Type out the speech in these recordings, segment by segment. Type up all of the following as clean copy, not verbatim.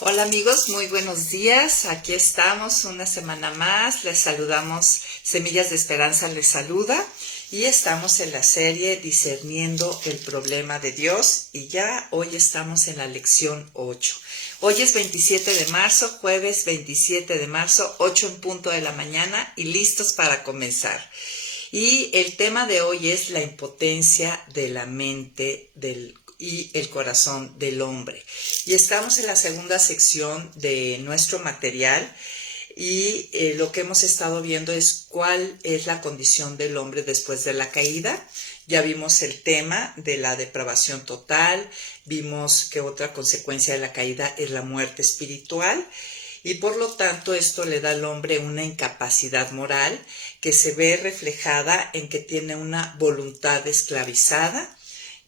Hola amigos, muy buenos días. Aquí estamos una semana más. Les saludamos, Semillas de Esperanza les saluda y estamos en la serie Discerniendo el Problema de Dios y ya hoy estamos en la lección 8. Hoy es 27 de marzo, jueves 27 de marzo, 8 en punto de la mañana y listos para comenzar. Y el tema de hoy es la impotencia de la mente y el corazón del hombre. Y estamos en la segunda sección de nuestro material y lo que hemos estado viendo es cuál es la condición del hombre después de la caída. Ya vimos el tema de la depravación total, vimos que otra consecuencia de la caída es la muerte espiritual. Y por lo tanto esto le da al hombre una incapacidad moral que se ve reflejada en que tiene una voluntad esclavizada.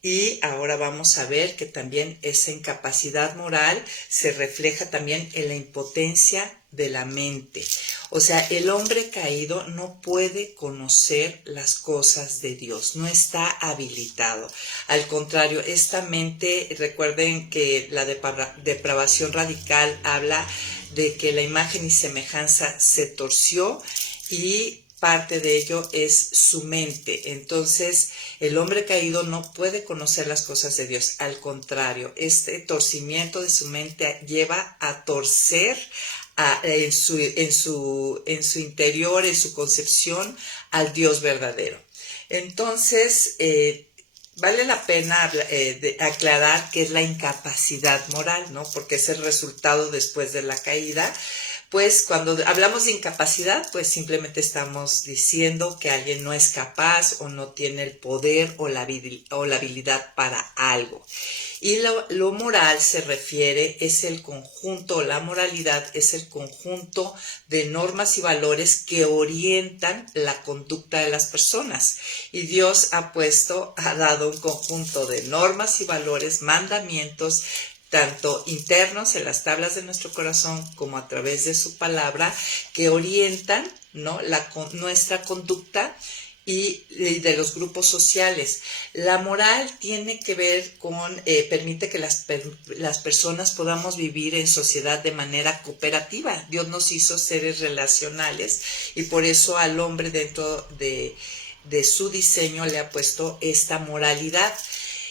Y ahora vamos a ver que también esa incapacidad moral se refleja también en la impotencia de la mente. O sea, el hombre caído no puede conocer las cosas de Dios, no está habilitado. Al contrario, esta mente, recuerden que la depravación radical habla de que la imagen y semejanza se torció y parte de ello es su mente. Entonces, el hombre caído no puede conocer las cosas de Dios. Al contrario, este torcimiento de su mente lleva a torcer en su interior, en su concepción, al Dios verdadero. Entonces, vale la pena aclarar que es la incapacidad moral, ¿no? Porque es el resultado después de la caída. Pues cuando hablamos de incapacidad, pues simplemente estamos diciendo que alguien no es capaz o no tiene el poder o la habilidad para algo. Y lo moral se refiere, es el conjunto, la moralidad es el conjunto de normas y valores que orientan la conducta de las personas. Y Dios ha dado un conjunto de normas y valores, mandamientos, tanto internos en las tablas de nuestro corazón como a través de su palabra, que orientan, ¿no?, nuestra conducta y de los grupos sociales. La moral tiene que ver con, permite que las personas podamos vivir en sociedad de manera cooperativa. Dios nos hizo seres relacionales y por eso al hombre dentro de su diseño le ha puesto esta moralidad.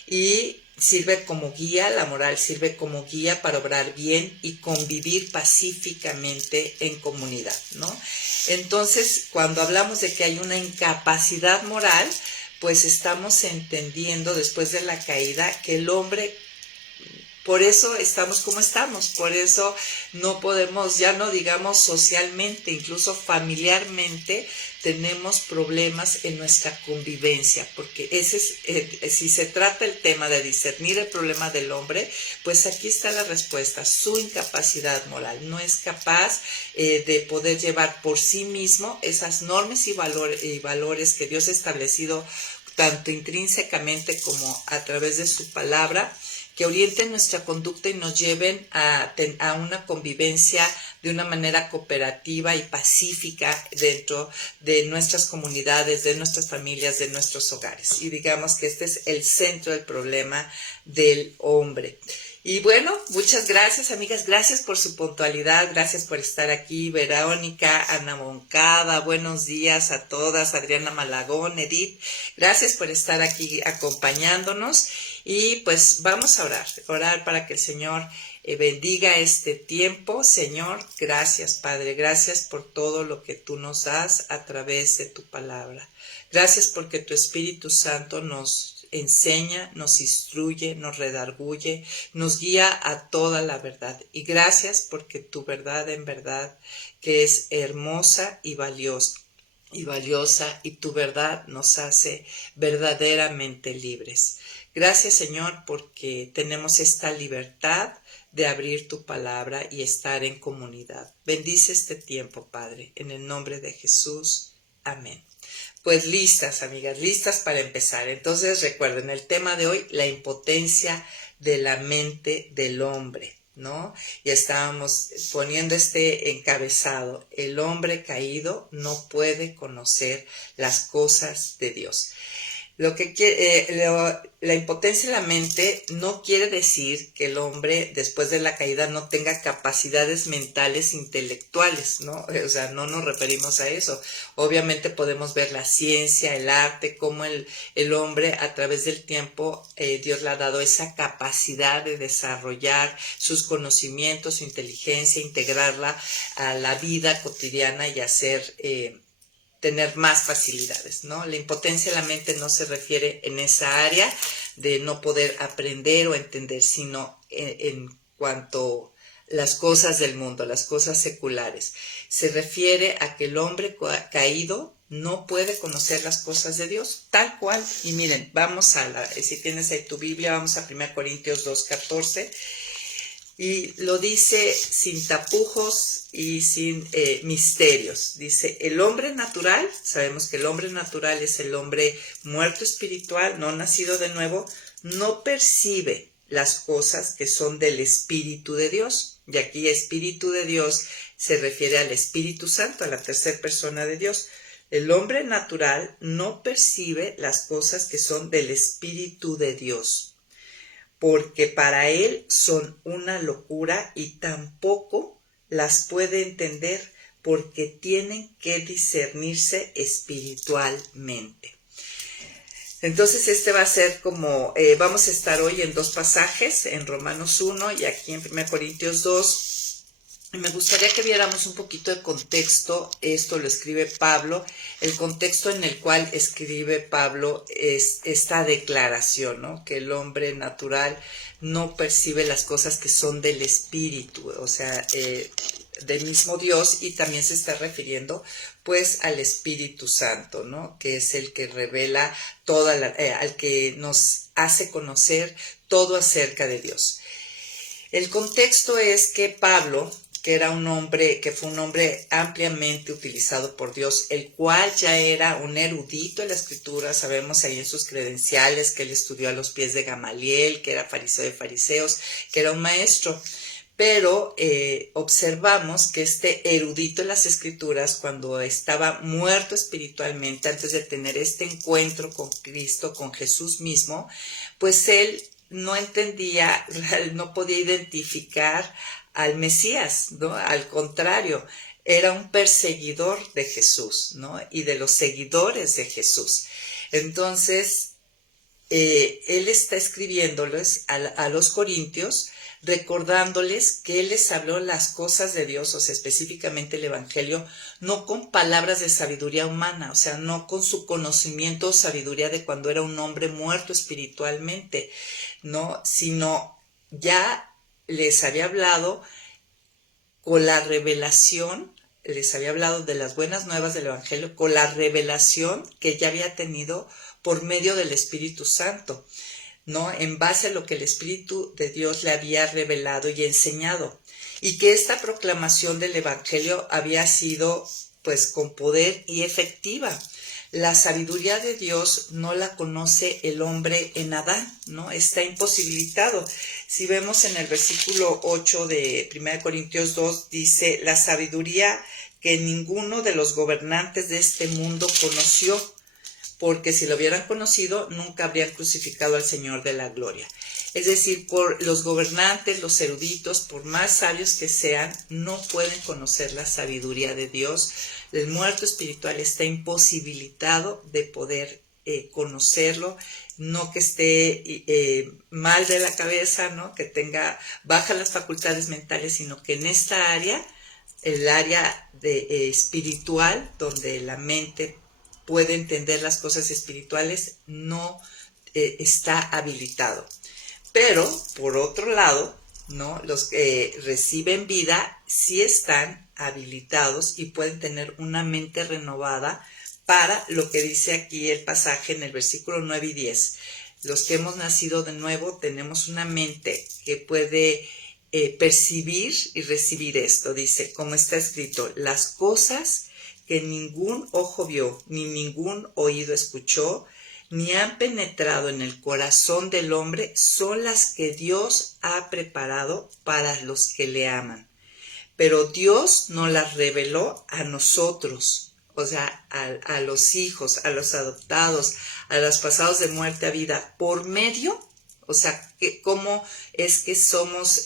Y sirve como guía, la moral sirve como guía para obrar bien y convivir pacíficamente en comunidad, ¿no? Entonces, cuando hablamos de que hay una incapacidad moral, pues estamos entendiendo después de la caída que el hombre, por eso estamos como estamos, por eso no podemos, ya no digamos socialmente, incluso familiarmente, tenemos problemas en nuestra convivencia, porque ese es, si se trata el tema de discernir el problema del hombre, pues aquí está la respuesta, su incapacidad moral. No es capaz de poder llevar por sí mismo esas normas y valores que Dios ha establecido tanto intrínsecamente como a través de su palabra, que orienten nuestra conducta y nos lleven a una convivencia de una manera cooperativa y pacífica dentro de nuestras comunidades, de nuestras familias, de nuestros hogares. Y digamos que este es el centro del problema del hombre. Y bueno, muchas gracias, amigas, gracias por su puntualidad, gracias por estar aquí, Verónica, Ana Moncada, buenos días a todas, Adriana Malagón, Edith, gracias por estar aquí acompañándonos y pues vamos a orar para que el Señor bendiga este tiempo. Señor, gracias, Padre, gracias por todo lo que tú nos das a través de tu palabra. Gracias porque tu Espíritu Santo nos enseña, nos instruye, nos redarguye, nos guía a toda la verdad. Y gracias porque tu verdad en verdad que es hermosa y valiosa, y tu verdad nos hace verdaderamente libres. Gracias, Señor, porque tenemos esta libertad de abrir tu palabra y estar en comunidad. Bendice este tiempo, Padre, en el nombre de Jesús. Amén. Pues listas, amigas, listas para empezar. Entonces recuerden el tema de hoy, la impotencia de la mente del hombre, ¿no? Ya estábamos poniendo este encabezado, el hombre caído no puede conocer las cosas de Dios. La impotencia en la mente no quiere decir que el hombre después de la caída no tenga capacidades mentales intelectuales, ¿no? O sea, no nos referimos a eso. Obviamente podemos ver la ciencia, el arte, cómo el hombre a través del tiempo Dios le ha dado esa capacidad de desarrollar sus conocimientos, su inteligencia, integrarla a la vida cotidiana y hacer tener más facilidades, ¿no? La impotencia de la mente no se refiere en esa área de no poder aprender o entender, sino en cuanto las cosas del mundo, las cosas seculares. Se refiere a que el hombre caído no puede conocer las cosas de Dios, tal cual. Y miren, vamos si tienes ahí tu Biblia, vamos a 1 Corintios 2:14. Y lo dice sin tapujos y sin misterios. Dice, el hombre natural, sabemos que el hombre natural es el hombre muerto espiritual, no nacido de nuevo, no percibe las cosas que son del Espíritu de Dios. Y aquí Espíritu de Dios se refiere al Espíritu Santo, a la tercera persona de Dios. El hombre natural no percibe las cosas que son del Espíritu de Dios, porque para él son una locura y tampoco las puede entender porque tienen que discernirse espiritualmente. Entonces este va a ser como, vamos a estar hoy en dos pasajes, en Romanos 1 y aquí en 1 Corintios 2. Y me gustaría que viéramos un poquito de contexto. Esto lo escribe Pablo. El contexto en el cual escribe Pablo es esta declaración, ¿no? Que el hombre natural no percibe las cosas que son del Espíritu, o sea, del mismo Dios, y también se está refiriendo pues al Espíritu Santo, ¿no? Que es el que revela al que nos hace conocer todo acerca de Dios. El contexto es que Pablo, que fue un hombre ampliamente utilizado por Dios, el cual ya era un erudito en la escritura, sabemos ahí en sus credenciales que él estudió a los pies de Gamaliel, que era fariseo de fariseos, que era un maestro. Pero observamos que este erudito en las escrituras, cuando estaba muerto espiritualmente, antes de tener este encuentro con Cristo, con Jesús mismo, pues él no entendía, no podía identificar al Mesías, ¿no? Al contrario, era un perseguidor de Jesús, ¿no? Y de los seguidores de Jesús. Entonces, él está escribiéndoles a los corintios, recordándoles que él les habló las cosas de Dios, o sea, específicamente el Evangelio, no con palabras de sabiduría humana, o sea, no con su conocimiento o sabiduría de cuando era un hombre muerto espiritualmente, ¿no? Sino ya les había hablado con la revelación, les había hablado de las buenas nuevas del Evangelio, con la revelación que ya había tenido por medio del Espíritu Santo, ¿no? En base a lo que el Espíritu de Dios le había revelado y enseñado. Y que esta proclamación del Evangelio había sido, pues, con poder y efectiva. La sabiduría de Dios no la conoce el hombre en Adán, ¿no? Está imposibilitado. Si vemos en el versículo 8 de 1 Corintios 2, dice, la sabiduría que ninguno de los gobernantes de este mundo conoció, porque si lo hubieran conocido, nunca habrían crucificado al Señor de la gloria. Es decir, por los gobernantes, los eruditos, por más sabios que sean, no pueden conocer la sabiduría de Dios. El muerto espiritual está imposibilitado de poder conocerlo, no que esté mal de la cabeza, ¿no? Que tenga bajas las facultades mentales, sino que en esta área, el área espiritual, donde la mente puede entender las cosas espirituales, no está habilitado. Pero, por otro lado, ¿no? Los que reciben vida sí están habilitados y pueden tener una mente renovada para lo que dice aquí el pasaje en el versículo 9 y 10. Los que hemos nacido de nuevo tenemos una mente que puede percibir y recibir esto. Dice, como está escrito, las cosas que ningún ojo vio, ni ningún oído escuchó, ni han penetrado en el corazón del hombre, son las que Dios ha preparado para los que le aman. Pero Dios nos las reveló a nosotros. o sea, a los hijos, a los adoptados, a los pasados de muerte a vida, por medio, o sea, cómo es que somos,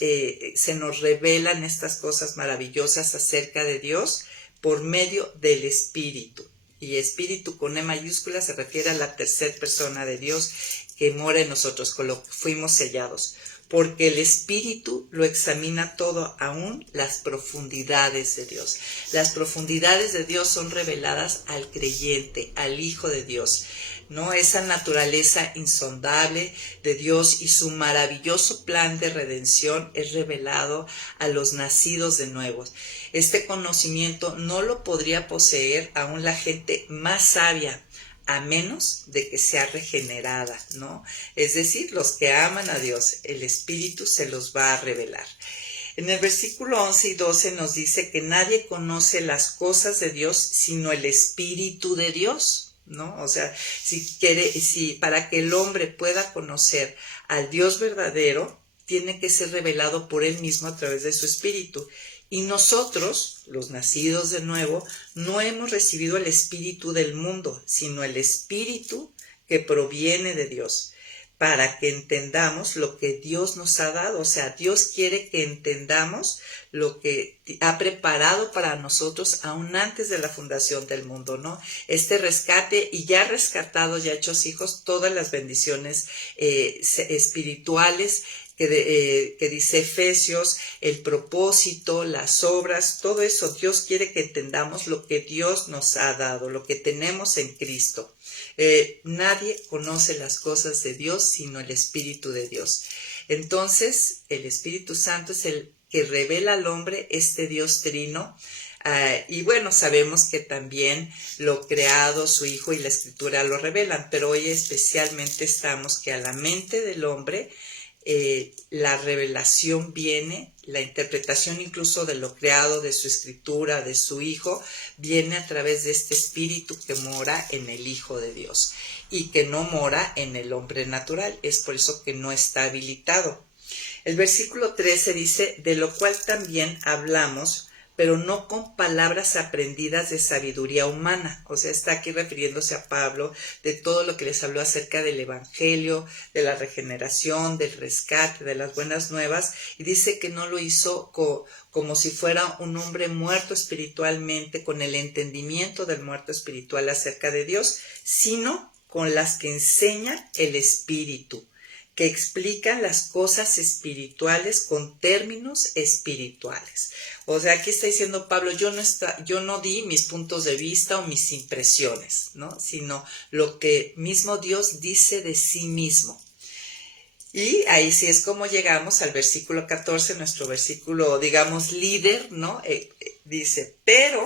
se nos revelan estas cosas maravillosas acerca de Dios por medio del Espíritu. Y Espíritu con E mayúscula se refiere a la tercera persona de Dios que mora en nosotros, con lo que fuimos sellados. Porque el Espíritu lo examina todo, aún las profundidades de Dios. Las profundidades de Dios son reveladas al creyente, al Hijo de Dios, ¿no? Esa naturaleza insondable de Dios y su maravilloso plan de redención es revelado a los nacidos de nuevo. Este conocimiento no lo podría poseer aún la gente más sabia, a menos de que sea regenerada, ¿no? Es decir, los que aman a Dios, el Espíritu se los va a revelar. En el versículo 11 y 12 nos dice que nadie conoce las cosas de Dios sino el Espíritu de Dios, ¿no? O sea, si para que el hombre pueda conocer al Dios verdadero, tiene que ser revelado por él mismo a través de su Espíritu. Y nosotros, los nacidos de nuevo, no hemos recibido el espíritu del mundo, sino el espíritu que proviene de Dios, para que entendamos lo que Dios nos ha dado. O sea, Dios quiere que entendamos lo que ha preparado para nosotros aún antes de la fundación del mundo, ¿no? Este rescate, y ya rescatados, ya hechos hijos, todas las bendiciones espirituales que dice Efesios, el propósito, las obras, todo eso. Dios quiere que entendamos lo que Dios nos ha dado, lo que tenemos en Cristo. Nadie conoce las cosas de Dios sino el Espíritu de Dios. Entonces, el Espíritu Santo es el que revela al hombre este Dios trino. Y bueno, sabemos que también lo creado, su Hijo y la Escritura lo revelan, pero hoy especialmente estamos que a la mente del hombre la revelación viene, la interpretación incluso de lo creado, de su Escritura, de su Hijo, viene a través de este Espíritu que mora en el Hijo de Dios y que no mora en el hombre natural. Es por eso que no está habilitado. El versículo 13 dice, de lo cual también hablamos, pero no con palabras aprendidas de sabiduría humana. O sea, está aquí refiriéndose a Pablo de todo lo que les habló acerca del Evangelio, de la regeneración, del rescate, de las buenas nuevas, y dice que no lo hizo como si fuera un hombre muerto espiritualmente, con el entendimiento del muerto espiritual acerca de Dios, sino con las que enseña el Espíritu, que explican las cosas espirituales con términos espirituales. O sea, aquí está diciendo Pablo, yo no di mis puntos de vista o mis impresiones, ¿no? Sino lo que mismo Dios dice de sí mismo. Y ahí sí es como llegamos al versículo 14, nuestro versículo, digamos, líder, ¿no? Dice, pero,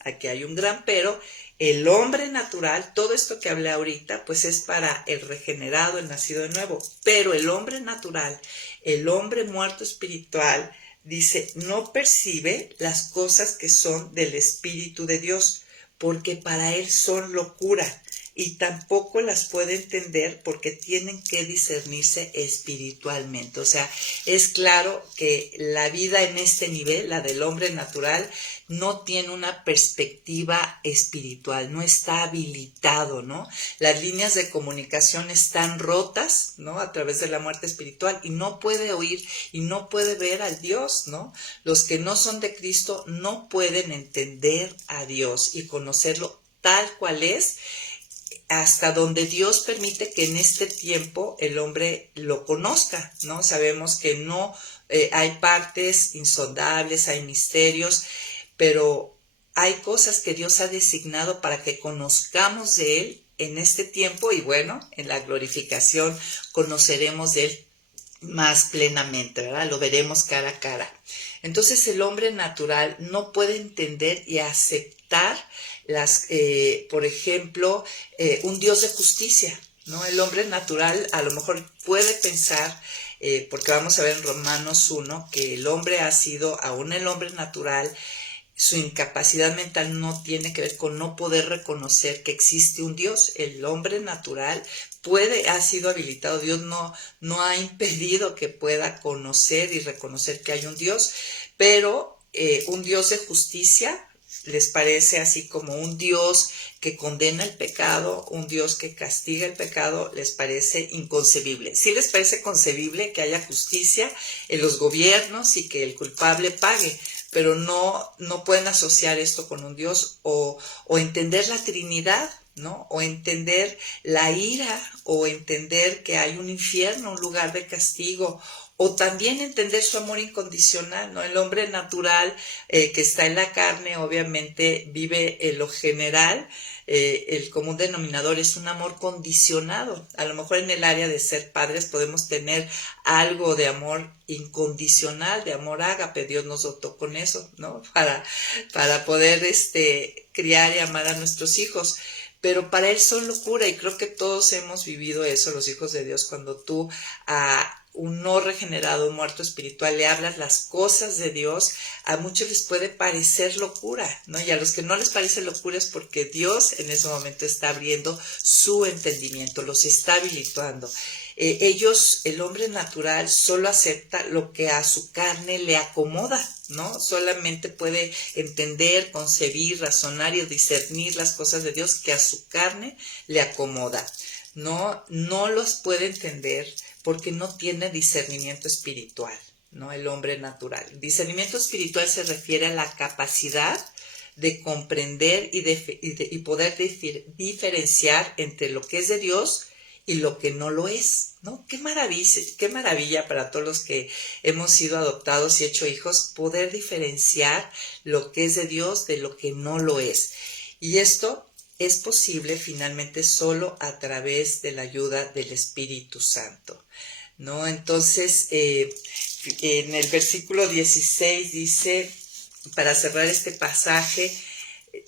aquí hay un gran pero, el hombre natural, todo esto que hablé ahorita, pues es para el regenerado, el nacido de nuevo. Pero el hombre natural, el hombre muerto espiritual, dice, no percibe las cosas que son del Espíritu de Dios, porque para él son locura, y tampoco las puede entender porque tienen que discernirse espiritualmente. O sea, es claro que la vida en este nivel, la del hombre natural, no tiene una perspectiva espiritual, no está habilitado, ¿no? Las líneas de comunicación están rotas, ¿no? A través de la muerte espiritual, y no puede oír y no puede ver al Dios, ¿no? Los que no son de Cristo no pueden entender a Dios y conocerlo tal cual es, hasta donde Dios permite que en este tiempo el hombre lo conozca, ¿no? Sabemos que no hay partes insondables, hay misterios, pero hay cosas que Dios ha designado para que conozcamos de Él en este tiempo, y bueno, en la glorificación conoceremos de Él más plenamente, ¿verdad? Lo veremos cara a cara. Entonces el hombre natural no puede entender y aceptar por ejemplo, un Dios de justicia, ¿no? El hombre natural a lo mejor puede pensar, porque vamos a ver en Romanos 1, que el hombre ha sido, aún el hombre natural, su incapacidad mental no tiene que ver con no poder reconocer que existe un Dios. El hombre natural ha sido habilitado. Dios no ha impedido que pueda conocer y reconocer que hay un Dios, pero un Dios de justicia les parece así como un Dios que condena el pecado, un Dios que castiga el pecado, les parece inconcebible. Sí les parece concebible que haya justicia en los gobiernos y que el culpable pague, pero no pueden asociar esto con un Dios o entender la Trinidad, ¿no? O entender la ira, o entender que hay un infierno, un lugar de castigo, o también entender su amor incondicional, ¿no? El hombre natural que está en la carne obviamente vive en lo general, el común denominador es un amor condicionado. A lo mejor en el área de ser padres podemos tener algo de amor incondicional, de amor ágape. Dios nos dotó con eso, ¿no? Para poder criar y amar a nuestros hijos. Pero para Él son locura, y creo que todos hemos vivido eso, los hijos de Dios, cuando tú a un no regenerado, un muerto espiritual, le hablas las cosas de Dios, a muchos les puede parecer locura, ¿no? Y a los que no les parece locura es porque Dios en ese momento está abriendo su entendimiento, los está habilitando. Ellos, el hombre natural, solo acepta lo que a su carne le acomoda, ¿no? Solamente puede entender, concebir, razonar y discernir las cosas de Dios que a su carne le acomoda. No los puede entender porque no tiene discernimiento espiritual, ¿no? El hombre natural. Discernimiento espiritual se refiere a la capacidad de comprender y poder diferenciar entre lo que es de Dios y lo que no lo es, ¿no? Qué maravilla para todos los que hemos sido adoptados y hecho hijos, poder diferenciar lo que es de Dios de lo que no lo es. Y esto es posible finalmente solo a través de la ayuda del Espíritu Santo, ¿no? Entonces, en el versículo 16 dice, para cerrar este pasaje,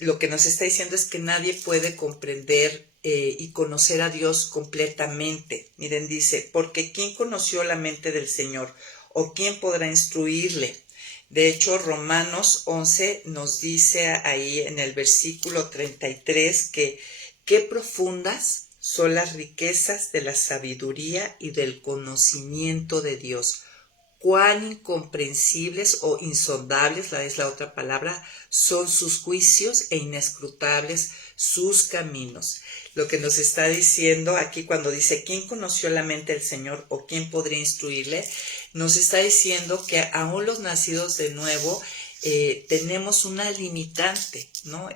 lo que nos está diciendo es que nadie puede comprender y conocer a Dios completamente. Miren, dice, porque ¿quién conoció la mente del Señor? ¿O quién podrá instruirle? De hecho, Romanos 11 nos dice ahí en el versículo 33 que qué profundas son las riquezas de la sabiduría y del conocimiento de Dios. Cuán incomprensibles o insondables, es la otra palabra, son sus juicios e inescrutables sus caminos. Lo que nos está diciendo aquí cuando dice, ¿quién conoció la mente del Señor o quién podría instruirle? Nos está diciendo que aún los nacidos de nuevo tenemos una limitante, ¿no?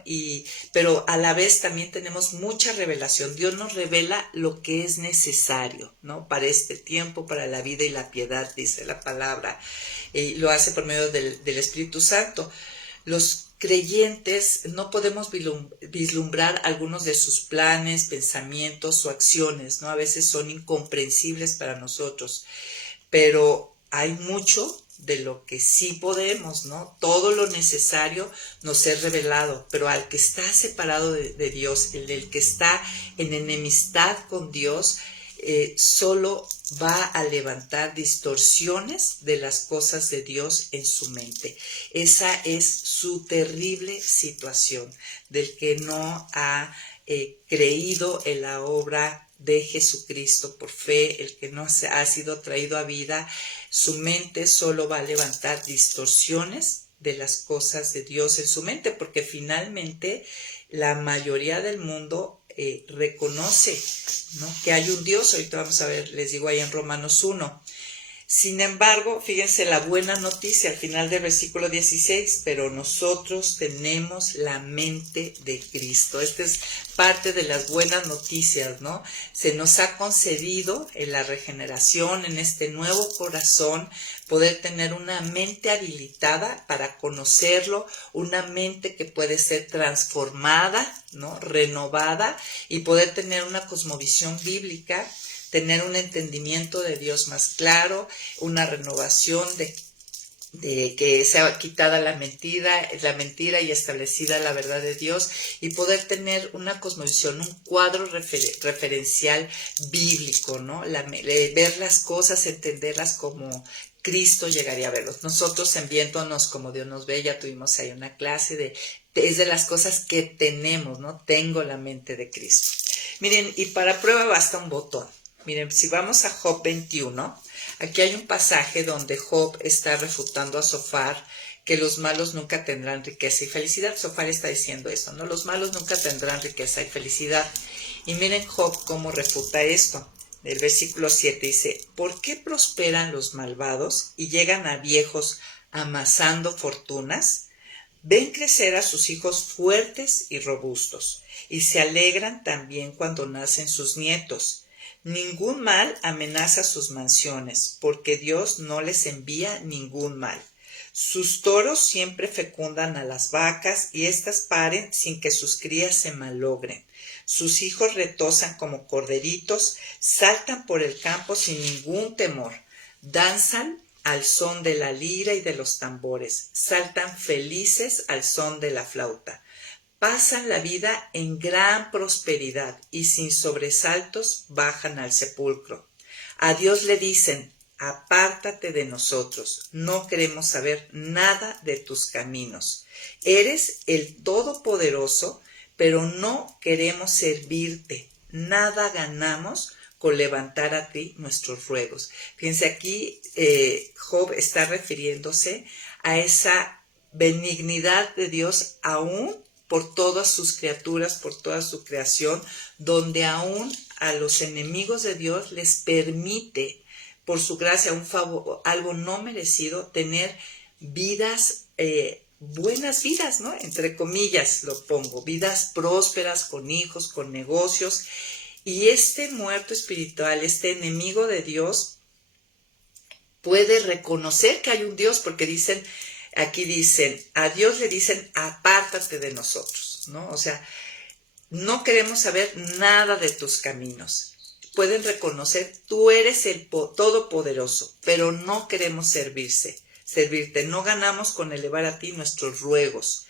Pero a la vez también tenemos mucha revelación. Dios nos revela lo que es necesario, ¿no? Para este tiempo, para la vida y la piedad, dice la palabra. Lo hace por medio del Espíritu Santo. Los creyentes no podemos vislumbrar algunos de sus planes, pensamientos o acciones, ¿no? A veces son incomprensibles para nosotros, pero hay mucho de lo que sí podemos, ¿no? Todo lo necesario nos es revelado, pero al que está separado de Dios, el que está en enemistad con Dios, solo va a levantar distorsiones de las cosas de Dios en su mente. Esa es su terrible situación, del que no ha creído en la obra de Jesucristo por fe, el que no ha sido traído a vida. Su mente solo va a levantar distorsiones de las cosas de Dios en su mente, porque finalmente la mayoría del mundo reconoce, ¿no?, que hay un Dios. Ahorita vamos a ver, les digo ahí en Romanos 1. Sin embargo, fíjense la buena noticia al final del versículo 16, pero nosotros tenemos la mente de Cristo. Esta es parte de las buenas noticias, ¿no? Se nos ha concedido en la regeneración, en este nuevo corazón, poder tener una mente habilitada para conocerlo, una mente que puede ser transformada, ¿no?, renovada, y poder tener una cosmovisión bíblica, tener un entendimiento de Dios más claro, una renovación de que sea quitada la mentira y establecida la verdad de Dios, y poder tener una cosmovisión, un cuadro referencial bíblico, ¿no? Ver las cosas, entenderlas como Cristo llegaría a verlos. Nosotros viéndonos como Dios nos ve, ya tuvimos ahí una clase es de las cosas que tenemos, ¿no? Tengo la mente de Cristo. Miren, y para prueba basta un botón. Miren, si vamos a Job 21, Aquí hay un pasaje donde Job está refutando a Zofar que los malos nunca tendrán riqueza y felicidad. Zofar está diciendo eso, ¿no? Los malos nunca tendrán riqueza y felicidad. Y miren Job cómo refuta esto. El versículo 7 dice, ¿por qué prosperan los malvados y llegan a viejos amasando fortunas? Ven crecer a sus hijos fuertes y robustos, y se alegran también cuando nacen sus nietos. Ningún mal amenaza sus mansiones, porque Dios no les envía ningún mal. Sus toros siempre fecundan a las vacas, y éstas paren sin que sus crías se malogren. Sus hijos retozan como corderitos, saltan por el campo sin ningún temor, danzan al son de la lira y de los tambores, saltan felices al son de la flauta. Pasan la vida en gran prosperidad y sin sobresaltos bajan al sepulcro. A Dios le dicen, apártate de nosotros, no queremos saber nada de tus caminos. Eres el Todopoderoso, pero no queremos servirte. Nada ganamos con levantar a ti nuestros ruegos. Fíjense, aquí Job está refiriéndose a esa benignidad de Dios aún por todas sus criaturas, por toda su creación, donde aún a los enemigos de Dios les permite, por su gracia, un favor, algo no merecido, tener vidas, buenas vidas, ¿no? Entre comillas lo pongo, vidas prósperas, con hijos, con negocios. Y este muerto espiritual, este enemigo de Dios, puede reconocer que hay un Dios, porque dicen, aquí dicen, a Dios le dicen, apártate de nosotros, ¿no? O sea, no queremos saber nada de tus caminos. Pueden reconocer, tú eres el Todopoderoso, pero no queremos servirte. No ganamos con elevar a ti nuestros ruegos.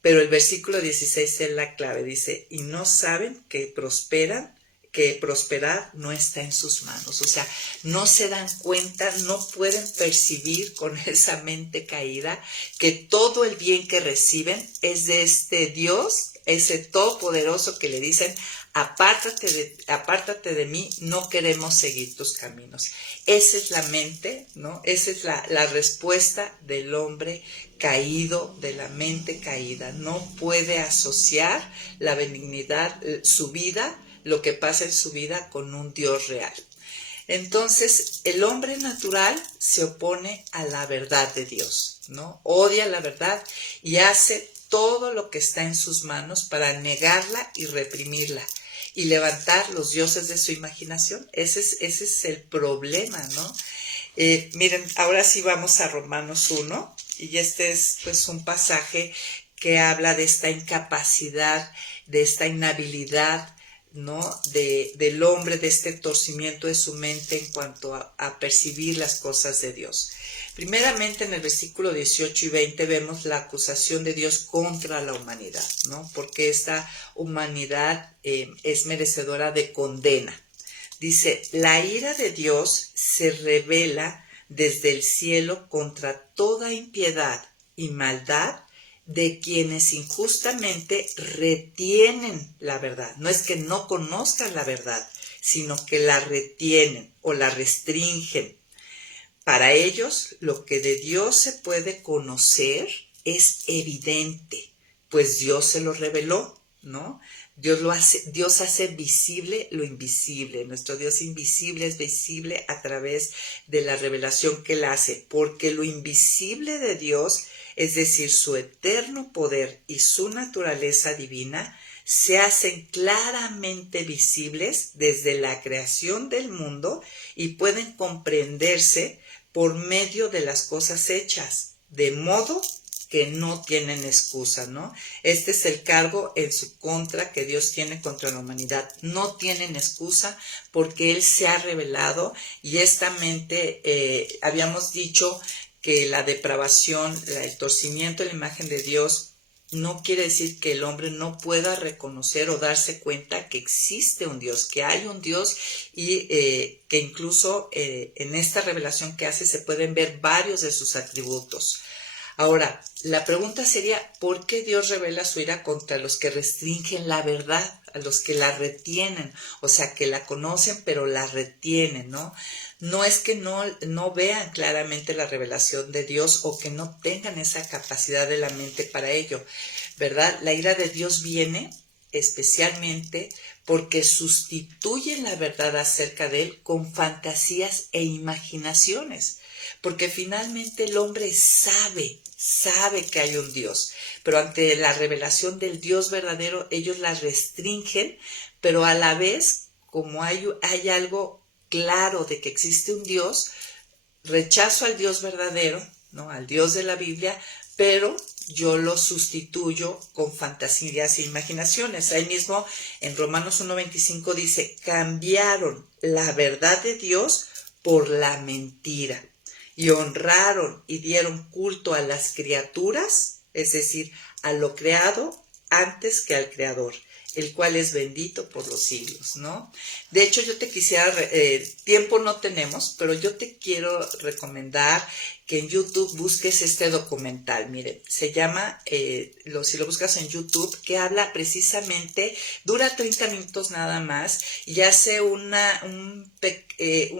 Pero el versículo 16 es la clave, dice, y no saben que prosperar no está en sus manos. O sea, no se dan cuenta, no pueden percibir con esa mente caída que todo el bien que reciben es de este Dios, ese Todopoderoso que le dicen, apártate de mí, no queremos seguir tus caminos. Esa es la mente, ¿no? Esa es la respuesta del hombre caído, de la mente caída. No puede asociar la benignidad, su vida, lo que pasa en su vida, con un Dios real. Entonces, el hombre natural se opone a la verdad de Dios, ¿no? Odia la verdad y hace todo lo que está en sus manos para negarla y reprimirla y levantar los dioses de su imaginación. Ese es el problema, ¿no? Miren, ahora sí vamos a Romanos 1, y este es pues un pasaje que habla de esta incapacidad, de esta inhabilidad, ¿no? Del hombre, de este torcimiento de su mente en cuanto a percibir las cosas de Dios. Primeramente, en el versículo 18 y 20 vemos la acusación de Dios contra la humanidad, ¿no? Porque esta humanidad es merecedora de condena. Dice, la ira de Dios se revela desde el cielo contra toda impiedad y maldad de quienes injustamente retienen la verdad. No es que no conozcan la verdad, sino que la retienen o la restringen. Para ellos, lo que de Dios se puede conocer es evidente, pues Dios se lo reveló, ¿no? Dios hace visible lo invisible. Nuestro Dios invisible es visible a través de la revelación que Él hace, porque lo invisible de Dios, es decir, su eterno poder y su naturaleza divina, se hacen claramente visibles desde la creación del mundo y pueden comprenderse por medio de las cosas hechas, de modo que no tienen excusa, ¿no? Este es el cargo en su contra que Dios tiene contra la humanidad. No tienen excusa porque Él se ha revelado, y esta mente, habíamos dicho que la depravación, el torcimiento de la imagen de Dios, no quiere decir que el hombre no pueda reconocer o darse cuenta que existe un Dios, que hay un Dios, y que incluso en esta revelación que hace se pueden ver varios de sus atributos. Ahora, la pregunta sería, ¿por qué Dios revela su ira contra los que restringen la verdad? a los que la retienen, o sea, que la conocen pero la retienen, ¿no? No es que no vean claramente la revelación de Dios o que no tengan esa capacidad de la mente para ello, ¿verdad? La ira de Dios viene especialmente porque sustituyen la verdad acerca de Él con fantasías e imaginaciones, porque finalmente el hombre sabe que hay un Dios, pero ante la revelación del Dios verdadero ellos la restringen, pero a la vez, como hay algo claro de que existe un Dios, rechazo al Dios verdadero, ¿no? Al Dios de la Biblia, pero yo lo sustituyo con fantasías e imaginaciones. Ahí mismo en Romanos 1:25 dice, cambiaron la verdad de Dios por la mentira y honraron y dieron culto a las criaturas, es decir, a lo creado antes que al Creador, el cual es bendito por los siglos, ¿no? De hecho, yo te quisiera, tiempo no tenemos, pero yo te quiero recomendar que en YouTube busques este documental. Miren, se llama, si lo buscas en YouTube, que habla precisamente, dura 30 minutos nada más, y hace un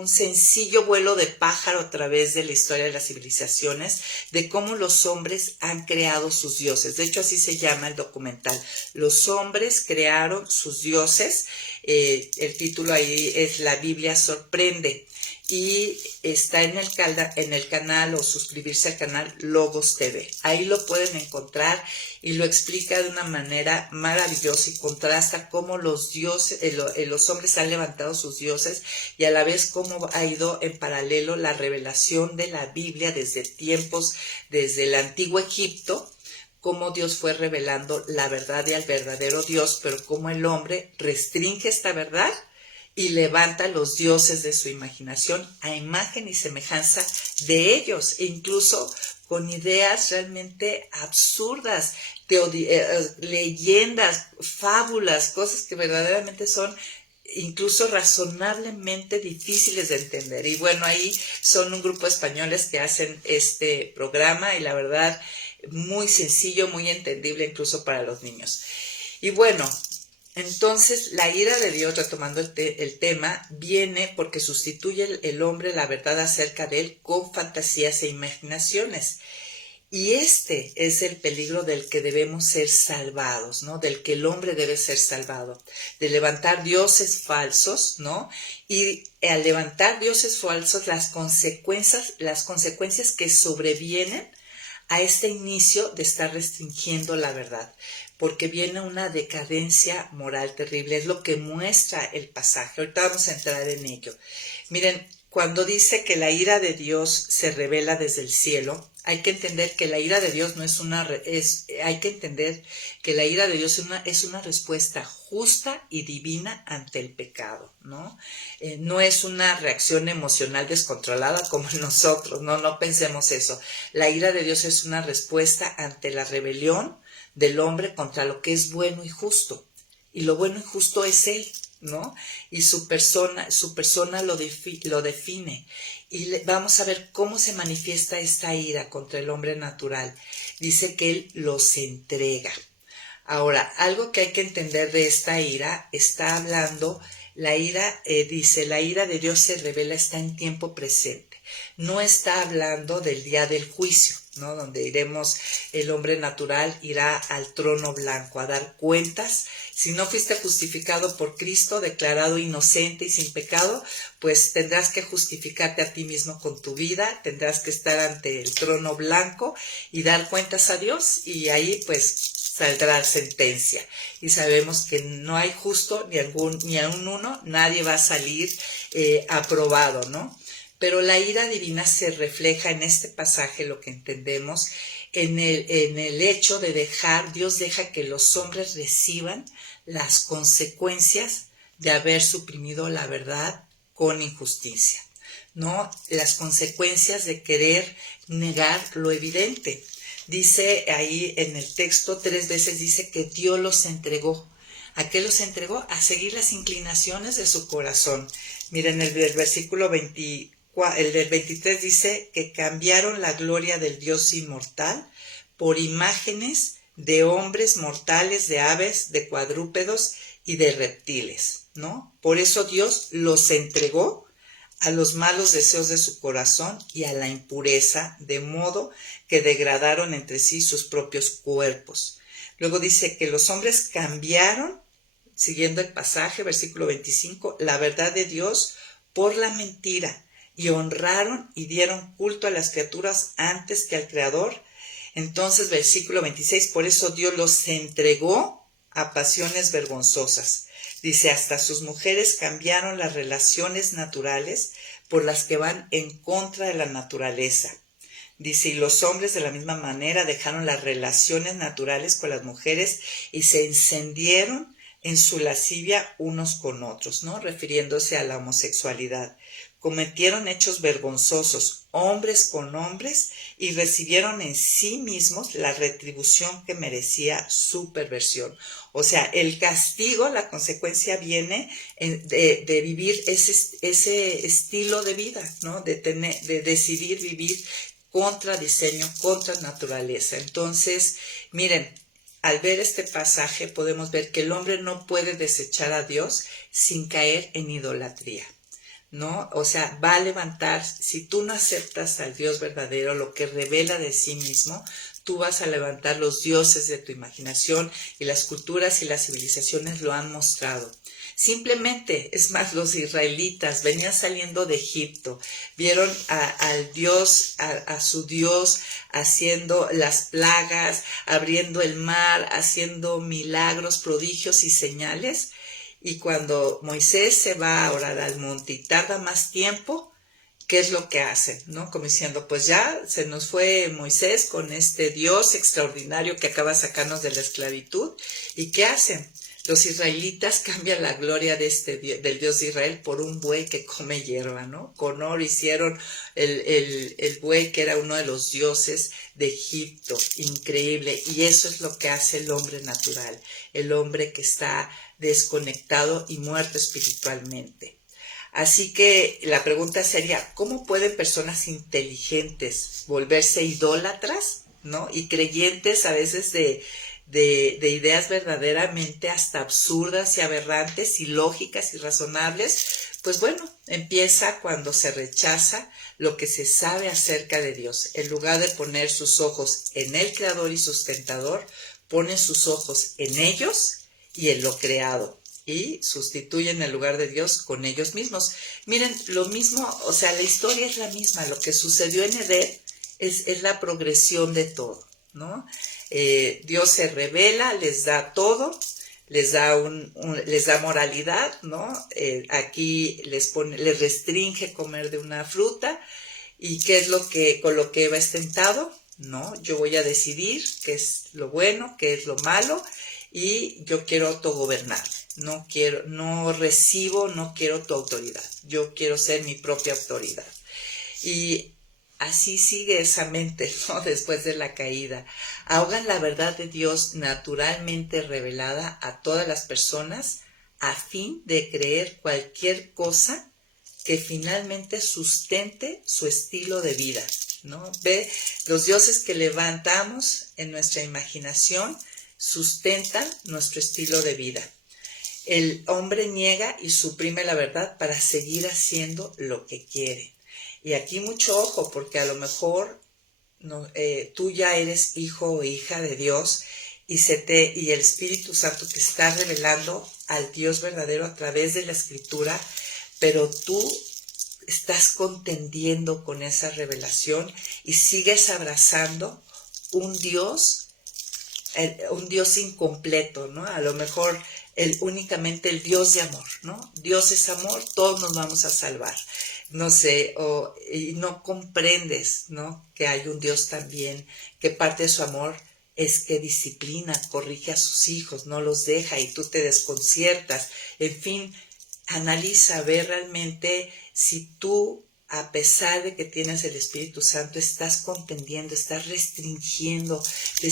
sencillo vuelo de pájaro a través de la historia de las civilizaciones, de cómo los hombres han creado sus dioses. De hecho, así se llama el documental. Los hombres crearon sus dioses. El título ahí es La Biblia sorprende. Y está en el canal o suscribirse al canal Logos TV. Ahí lo pueden encontrar y lo explica de una manera maravillosa y contrasta cómo los dioses, los hombres han levantado sus dioses y a la vez cómo ha ido en paralelo la revelación de la Biblia desde el antiguo Egipto, cómo Dios fue revelando la verdad y al verdadero Dios, pero cómo el hombre restringe esta verdad y levanta los dioses de su imaginación a imagen y semejanza de ellos, e incluso con ideas realmente absurdas, leyendas, fábulas, cosas que verdaderamente son incluso razonablemente difíciles de entender. Y bueno, ahí son un grupo de españoles que hacen este programa y la verdad muy sencillo, muy entendible incluso para los niños. Y bueno, entonces la ira de Dios, retomando el tema, viene porque sustituye el hombre la verdad acerca de él con fantasías e imaginaciones. Y este es el peligro del que debemos ser salvados, ¿no? Del que el hombre debe ser salvado, de levantar dioses falsos, ¿no? Y al levantar dioses falsos, las consecuencias que sobrevienen a este inicio de estar restringiendo la verdad, porque viene una decadencia moral terrible, es lo que muestra el pasaje. Ahorita vamos a entrar en ello. Miren, cuando dice que la ira de Dios se revela desde el cielo, hay que entender que la ira de Dios hay que entender que la ira de Dios es una respuesta justa y divina ante el pecado, ¿no? No es una reacción emocional descontrolada como en nosotros, no pensemos eso. La ira de Dios es una respuesta ante la rebelión del hombre contra lo que es bueno y justo. Y lo bueno y justo es Él, ¿no? Y su persona lo define. Y vamos a ver cómo se manifiesta esta ira contra el hombre natural. Dice que Él los entrega. Ahora, algo que hay que entender de esta ira, está hablando, dice, la ira de Dios se revela, está en tiempo presente. No está hablando del día del juicio, ¿no? Donde el hombre natural irá al trono blanco a dar cuentas. Si no fuiste justificado por Cristo, declarado inocente y sin pecado, pues tendrás que justificarte a ti mismo con tu vida, tendrás que estar ante el trono blanco y dar cuentas a Dios, y ahí pues saldrá sentencia. Y sabemos que no hay justo ni a un uno, nadie va a salir aprobado, ¿no? Pero la ira divina se refleja en este pasaje, lo que entendemos, en el hecho de Dios deja que los hombres reciban las consecuencias de haber suprimido la verdad con injusticia, ¿no? Las consecuencias de querer negar lo evidente. Dice ahí en el texto 3 veces, dice que Dios los entregó. ¿A qué los entregó? A seguir las inclinaciones de su corazón. Miren, el versículo 24, el del 23 dice que cambiaron la gloria del Dios inmortal por imágenes de hombres mortales, de aves, de cuadrúpedos y de reptiles, ¿no? Por eso Dios los entregó a los malos deseos de su corazón y a la impureza, de modo que degradaron entre sí sus propios cuerpos. Luego dice que los hombres cambiaron, siguiendo el pasaje, versículo 25, la verdad de Dios por la mentira, y honraron y dieron culto a las criaturas antes que al Creador. Entonces, versículo 26, por eso Dios los entregó a pasiones vergonzosas. Dice, hasta sus mujeres cambiaron las relaciones naturales por las que van en contra de la naturaleza. Dice, y los hombres de la misma manera dejaron las relaciones naturales con las mujeres y se encendieron en su lascivia unos con otros, ¿no? Refiriéndose a la homosexualidad. Cometieron hechos vergonzosos, hombres con hombres, y recibieron en sí mismos la retribución que merecía su perversión. O sea, el castigo, la consecuencia viene de vivir ese estilo de vida, ¿no? De decidir vivir contra diseño, contra naturaleza. Entonces, miren, al ver este pasaje podemos ver que el hombre no puede desechar a Dios sin caer en idolatría, ¿no? O sea, va a levantar, si tú no aceptas al Dios verdadero, lo que revela de sí mismo, tú vas a levantar los dioses de tu imaginación, y las culturas y las civilizaciones lo han mostrado. Simplemente, es más, los israelitas venían saliendo de Egipto, vieron al Dios, a su Dios haciendo las plagas, abriendo el mar, haciendo milagros, prodigios y señales. Y cuando Moisés se va a orar al monte y tarda más tiempo, ¿qué es lo que hacen? ¿No? Como diciendo, pues ya se nos fue Moisés con este Dios extraordinario que acaba de sacarnos de la esclavitud. ¿Y qué hacen? Los israelitas cambian la gloria de del Dios de Israel por un buey que come hierba, ¿no? Con oro hicieron el buey que era uno de los dioses de Egipto. Increíble. Y eso es lo que hace el hombre natural, el hombre que está desconectado y muerto espiritualmente. Así que la pregunta sería, ¿cómo pueden personas inteligentes volverse idólatras, ¿no? Y creyentes a veces de ideas verdaderamente hasta absurdas y aberrantes, ilógicas y razonables? Pues bueno, empieza cuando se rechaza lo que se sabe acerca de Dios. En lugar de poner sus ojos en el Creador y sustentador, ponen sus ojos en ellos y en lo creado, y sustituyen el lugar de Dios con ellos mismos. Miren, lo mismo, o sea, la historia es la misma. Lo que sucedió en Edén es la progresión de todo, ¿no? Dios se revela, les da todo, les da les da moralidad, ¿no? Aquí les restringe comer de una fruta. ¿Y qué es con lo que Eva es tentado? No, yo voy a decidir qué es lo bueno, qué es lo malo, y yo quiero autogobernar. No quiero tu autoridad. Yo quiero ser mi propia autoridad. Y así sigue esa mente, ¿no? Después de la caída. Ahogan la verdad de Dios naturalmente revelada a todas las personas a fin de creer cualquier cosa que finalmente sustente su estilo de vida, ¿no? Ve, los dioses que levantamos en nuestra imaginación sustentan nuestro estilo de vida. El hombre niega y suprime la verdad para seguir haciendo lo que quiere. Y aquí mucho ojo, porque a lo mejor tú ya eres hijo o hija de Dios y el Espíritu Santo te está revelando al Dios verdadero a través de la Escritura, pero tú estás contendiendo con esa revelación y sigues abrazando un Dios incompleto, ¿no? A lo mejor únicamente el Dios de amor, ¿no? Dios es amor, todos nos vamos a salvar. No sé, y no comprendes, ¿no? Que hay un Dios también, que parte de su amor es que disciplina, corrige a sus hijos, no los deja y tú te desconciertas. En fin, analiza, ve realmente si tú, a pesar de que tienes el Espíritu Santo, estás contendiendo, estás restringiendo, te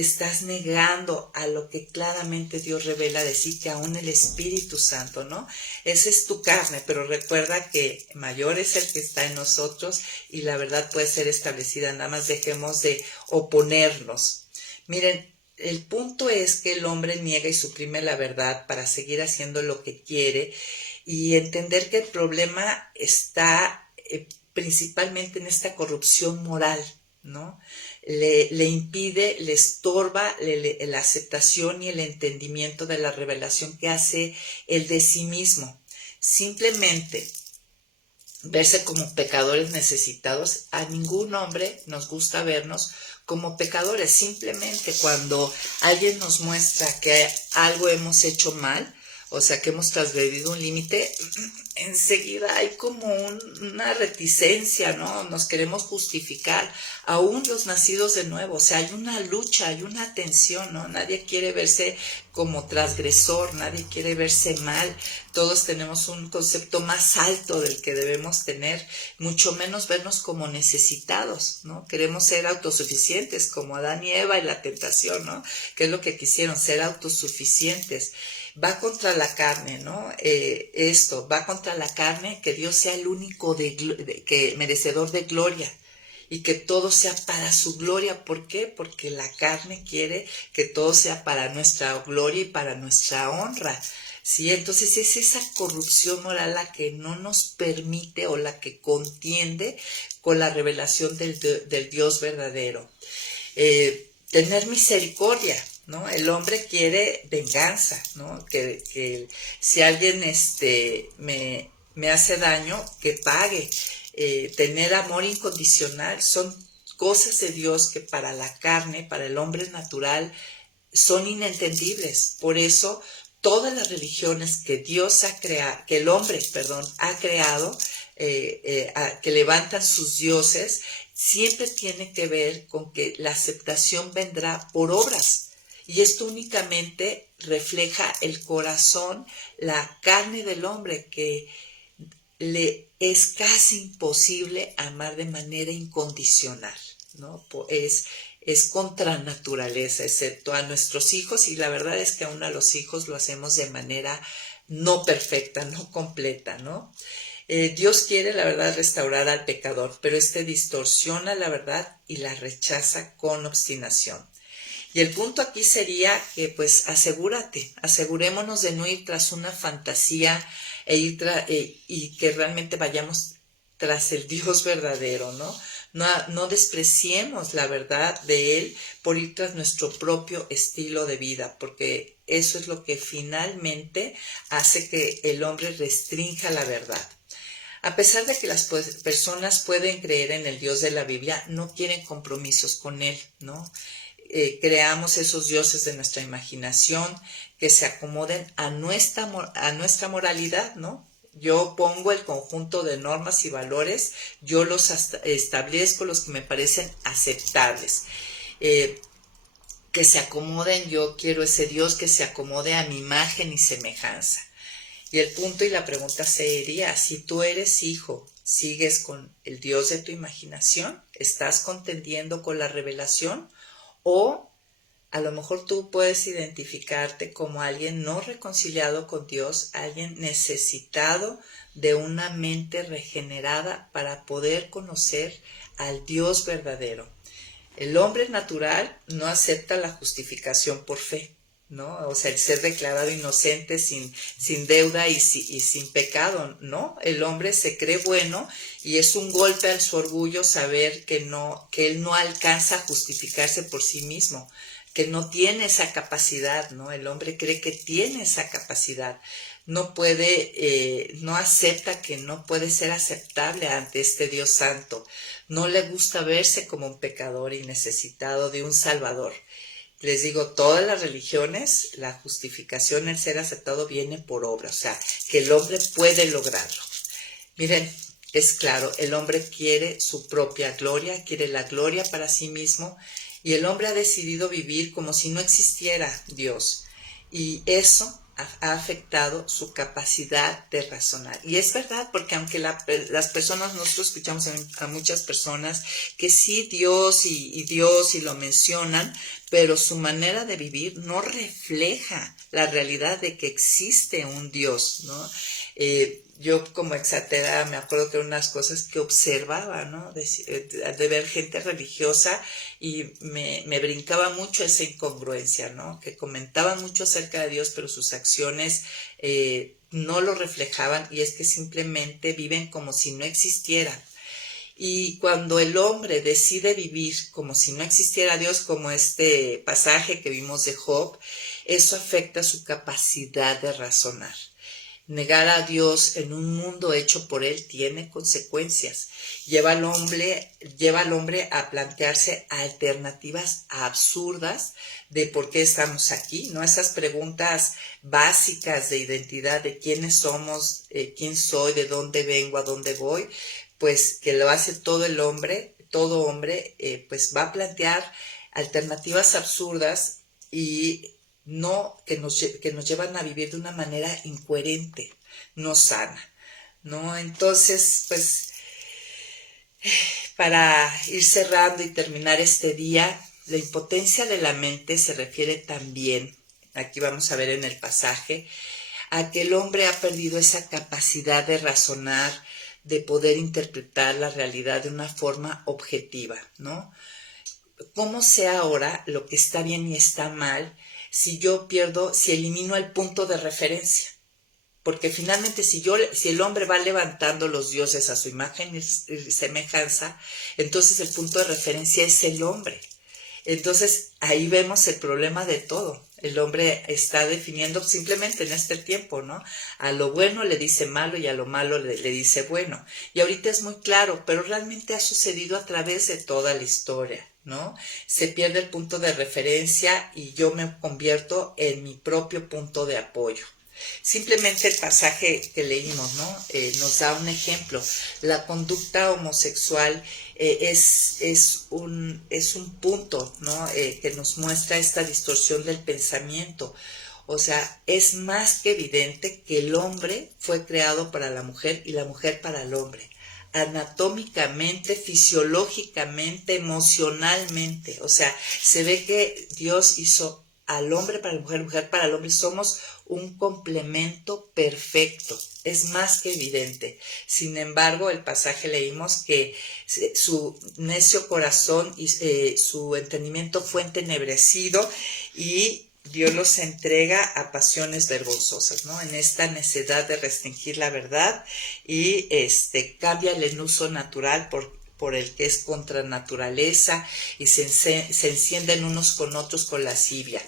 estás negando a lo que claramente Dios revela de sí, que aún el Espíritu Santo, ¿no? Esa es tu carne, pero recuerda que mayor es el que está en nosotros y la verdad puede ser establecida. Nada más dejemos de oponernos. Miren, el punto es que el hombre niega y suprime la verdad para seguir haciendo lo que quiere y entender que el problema está principalmente en esta corrupción moral, ¿no? Le impide, le estorba la aceptación y el entendimiento de la revelación que hace el de sí mismo. Simplemente verse como pecadores necesitados, a ningún hombre nos gusta vernos como pecadores. Simplemente cuando alguien nos muestra que algo hemos hecho mal, o sea, que hemos transgredido un límite, enseguida hay como una reticencia, ¿no? Nos queremos justificar, aún los nacidos de nuevo, o sea, hay una lucha, hay una tensión, ¿no? Nadie quiere verse como transgresor, nadie quiere verse mal, todos tenemos un concepto más alto del que debemos tener, mucho menos vernos como necesitados, ¿no? Queremos ser autosuficientes, como Adán y Eva y la tentación, ¿no? Que es lo que quisieron, ser autosuficientes. Va contra la carne, ¿no? Esto, va contra la carne, que Dios sea el único que merecedor de gloria y que todo sea para su gloria. ¿Por qué? Porque la carne quiere que todo sea para nuestra gloria y para nuestra honra. ¿Sí? Entonces es esa corrupción moral la que no nos permite o la que contiende con la revelación del Dios verdadero. Tener misericordia, ¿no? El hombre quiere venganza, ¿no? Que si alguien me hace daño, que pague. Tener amor incondicional son cosas de Dios que para la carne, para el hombre natural, son inentendibles. Por eso todas las religiones que Dios ha creado, que el hombre, perdón, ha creado, que levantan sus dioses, siempre tiene que ver con que la aceptación vendrá por obras. Y esto únicamente refleja el corazón, la carne del hombre, que le es casi imposible amar de manera incondicional, ¿no? Es contra naturaleza, excepto a nuestros hijos, y la verdad es que aún a los hijos lo hacemos de manera no perfecta, no completa, ¿no? Dios quiere, la verdad, restaurar al pecador, pero distorsiona la verdad y la rechaza con obstinación. Y el punto aquí sería que, pues, asegurémonos de no ir tras una fantasía y que realmente vayamos tras el Dios verdadero, ¿no? No despreciemos la verdad de Él por ir tras nuestro propio estilo de vida, porque eso es lo que finalmente hace que el hombre restrinja la verdad. A pesar de que las personas pueden creer en el Dios de la Biblia, no quieren compromisos con Él, ¿no? Creamos esos dioses de nuestra imaginación que se acomoden a nuestra moralidad, ¿no? Yo pongo el conjunto de normas y valores, yo los establezco los que me parecen aceptables. Que se acomoden, yo quiero ese Dios que se acomode a mi imagen y semejanza. Y el punto y la pregunta sería, si tú eres hijo, ¿sigues con el Dios de tu imaginación? ¿Estás contendiendo con la revelación? O a lo mejor tú puedes identificarte como alguien no reconciliado con Dios, alguien necesitado de una mente regenerada para poder conocer al Dios verdadero. El hombre natural no acepta la justificación por fe, ¿no? O sea, el ser declarado inocente sin deuda y sin pecado, ¿no? El hombre se cree bueno y es un golpe a su orgullo saber que él no alcanza a justificarse por sí mismo, que no tiene esa capacidad, ¿no? El hombre cree que tiene esa capacidad. No puede, no acepta que no puede ser aceptable ante este Dios santo. No le gusta verse como un pecador y necesitado de un Salvador. Les digo, todas las religiones, la justificación, el ser aceptado viene por obra, o sea, que el hombre puede lograrlo. Miren, es claro, el hombre quiere su propia gloria, quiere la gloria para sí mismo, y el hombre ha decidido vivir como si no existiera Dios. Y eso ha afectado su capacidad de razonar. Y es verdad, porque aunque las personas, nosotros escuchamos a muchas personas que sí Dios y Dios y lo mencionan, pero su manera de vivir no refleja la realidad de que existe un Dios, ¿no? Yo como exatera me acuerdo que eran unas cosas que observaba, ¿no? De ver gente religiosa y me brincaba mucho esa incongruencia, ¿no? Que comentaban mucho acerca de Dios, pero sus acciones no lo reflejaban y es que simplemente viven como si no existieran. Y cuando el hombre decide vivir como si no existiera Dios, como este pasaje que vimos de Job, eso afecta su capacidad de razonar. Negar a Dios en un mundo hecho por Él tiene consecuencias. Lleva al hombre a plantearse alternativas absurdas de por qué estamos aquí, ¿no? Esas preguntas básicas de identidad, de quiénes somos, quién soy, de dónde vengo, a dónde voy, pues que lo hace todo hombre, pues va a plantear alternativas absurdas y no que nos llevan a vivir de una manera incoherente, no sana, ¿no? Entonces, pues, para ir cerrando y terminar este día, la impotencia de la mente se refiere también, aquí vamos a ver en el pasaje, a que el hombre ha perdido esa capacidad de razonar, de poder interpretar la realidad de una forma objetiva, ¿no? ¿Cómo sé ahora lo que está bien y está mal si si elimino el punto de referencia? Porque finalmente si el hombre va levantando los dioses a su imagen y semejanza, entonces el punto de referencia es el hombre. Entonces ahí vemos el problema de todo. El hombre está definiendo simplemente en este tiempo, ¿no? A lo bueno le dice malo y a lo malo le dice bueno. Y ahorita es muy claro, pero realmente ha sucedido a través de toda la historia, ¿no? Se pierde el punto de referencia y yo me convierto en mi propio punto de apoyo. Simplemente el pasaje que leímos, ¿no? Nos da un ejemplo. La conducta homosexual es un punto, ¿no? Que nos muestra esta distorsión del pensamiento. O sea, es más que evidente que el hombre fue creado para la mujer y la mujer para el hombre. Anatómicamente, fisiológicamente, emocionalmente. O sea, se ve que Dios hizo al hombre para la mujer para el hombre. Somos un complemento perfecto, es más que evidente. Sin embargo, el pasaje leímos que su necio corazón y su entendimiento fue entenebrecido y Dios los entrega a pasiones vergonzosas, ¿no? En esta necesidad de restringir la verdad y cambia el uso natural por el que es contra naturaleza y se encienden unos con otros con lascivia,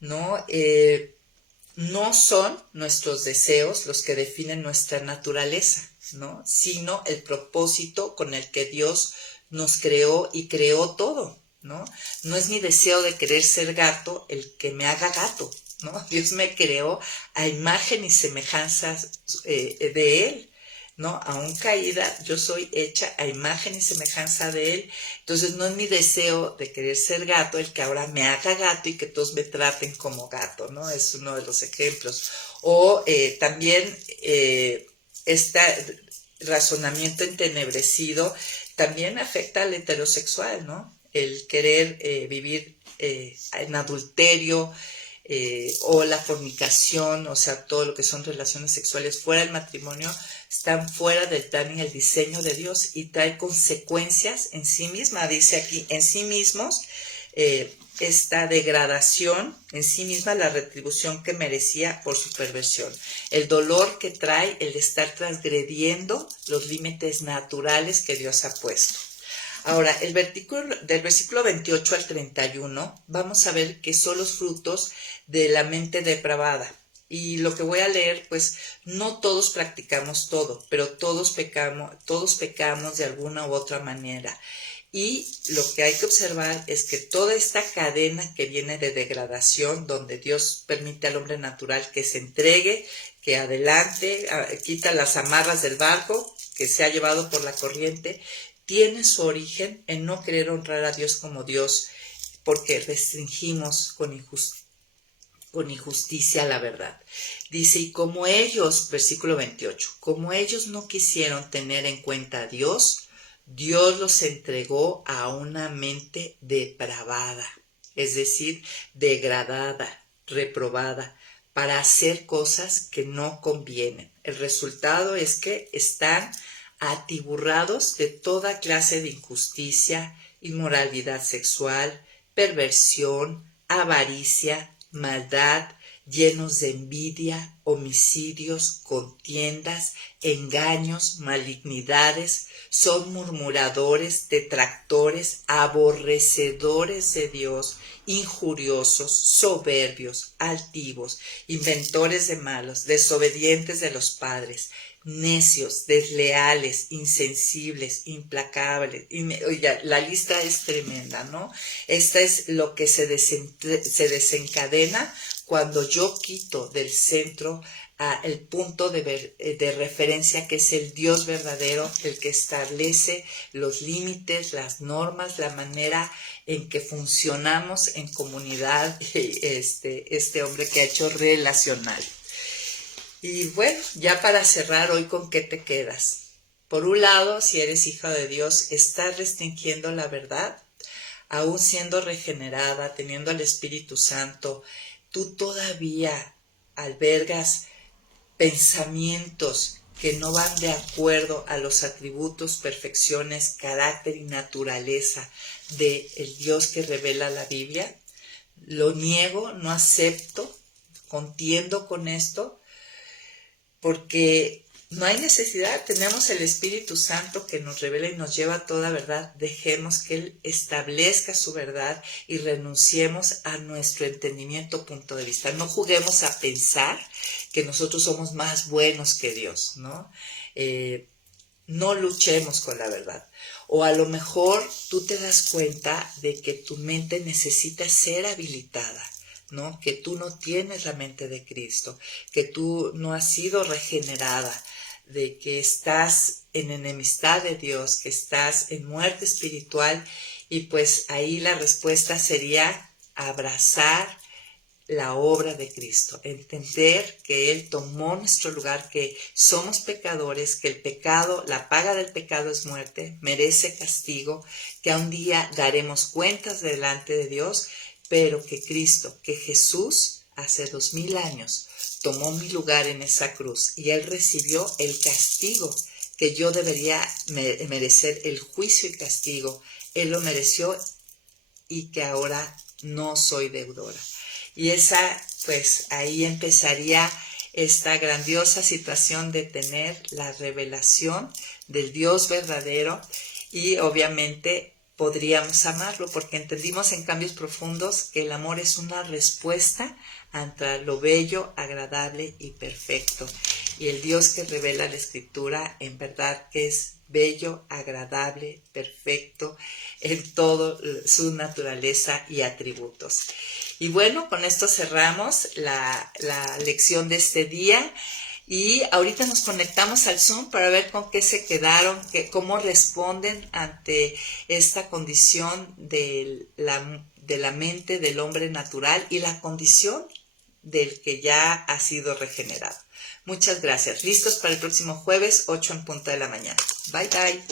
¿no? No son nuestros deseos los que definen nuestra naturaleza, ¿no? Sino el propósito con el que Dios nos creó y creó todo, ¿no? No es mi deseo de querer ser gato el que me haga gato, ¿no? Dios me creó a imagen y semejanza de Él, ¿no? Aún caída, yo soy hecha a imagen y semejanza de Él. Entonces no es mi deseo de querer ser gato el que ahora me haga gato y que todos me traten como gato, ¿no? Es uno de los ejemplos. O también este razonamiento entenebrecido también afecta al heterosexual, ¿no? El querer vivir en adulterio, o la fornicación, o sea, todo lo que son relaciones sexuales fuera del matrimonio, están fuera del plan y el diseño de Dios y trae consecuencias en sí misma, dice aquí, en sí mismos, esta degradación, en sí misma la retribución que merecía por su perversión, el dolor que trae el estar transgrediendo los límites naturales que Dios ha puesto. Ahora, del versículo 28 al 31, vamos a ver que son los frutos de la mente depravada. Y lo que voy a leer, pues no todos practicamos todo, pero todos pecamos de alguna u otra manera. Y lo que hay que observar es que toda esta cadena que viene de degradación, donde Dios permite al hombre natural que se entregue, que adelante, quita las amarras del barco que se ha llevado por la corriente, tiene su origen en no querer honrar a Dios como Dios, porque restringimos con injusticia la verdad. Dice, y como ellos, versículo 28, como ellos no quisieron tener en cuenta a Dios, Dios los entregó a una mente depravada, es decir, degradada, reprobada, para hacer cosas que no convienen. El resultado es que están atiborrados de toda clase de injusticia, inmoralidad sexual, perversión, avaricia, maldad, llenos de envidia, homicidios, contiendas, engaños, malignidades, son murmuradores, detractores, aborrecedores de Dios, injuriosos, soberbios, altivos, inventores de malos, desobedientes de los padres, necios, desleales, insensibles, implacables. Oiga, la lista es tremenda, ¿no? Esta es lo que se desencadena cuando yo quito del centro el punto de referencia, que es el Dios verdadero, el que establece los límites, las normas, la manera en que funcionamos en comunidad, este hombre que ha hecho relacional. Y bueno, ya para cerrar hoy, ¿con qué te quedas? Por un lado, si eres hija de Dios, estás restringiendo la verdad, aún siendo regenerada, teniendo al Espíritu Santo, tú todavía albergas pensamientos que no van de acuerdo a los atributos, perfecciones, carácter y naturaleza del Dios que revela la Biblia. Lo niego, no acepto, contiendo con esto, porque no hay necesidad. Tenemos el Espíritu Santo que nos revela y nos lleva a toda verdad. Dejemos que Él establezca su verdad y renunciemos a nuestro entendimiento, punto de vista. No juguemos a pensar que nosotros somos más buenos que Dios, ¿no? No luchemos con la verdad. O a lo mejor tú te das cuenta de que tu mente necesita ser habilitada, ¿no? Que tú no tienes la mente de Cristo, que tú no has sido regenerada, de que estás en enemistad de Dios, que estás en muerte espiritual, y pues ahí la respuesta sería abrazar la obra de Cristo, entender que Él tomó nuestro lugar, que somos pecadores, que el pecado, la paga del pecado es muerte, merece castigo, que un día daremos cuentas delante de Dios, pero que Cristo, que Jesús hace 2000 años tomó mi lugar en esa cruz y Él recibió el castigo que yo debería merecer, el juicio y castigo. Él lo mereció y que ahora no soy deudora. Y pues ahí empezaría esta grandiosa situación de tener la revelación del Dios verdadero, y obviamente podríamos amarlo porque entendimos en Cambios Profundos que el amor es una respuesta ante lo bello, agradable y perfecto. Y el Dios que revela la Escritura en verdad que es bello, agradable, perfecto en toda su naturaleza y atributos. Y bueno, con esto cerramos la lección de este día. Y ahorita nos conectamos al Zoom para ver con qué se quedaron, cómo responden ante esta condición de la mente del hombre natural y la condición del que ya ha sido regenerado. Muchas gracias. Listos para el próximo jueves, 8 en punto de la mañana. Bye, bye.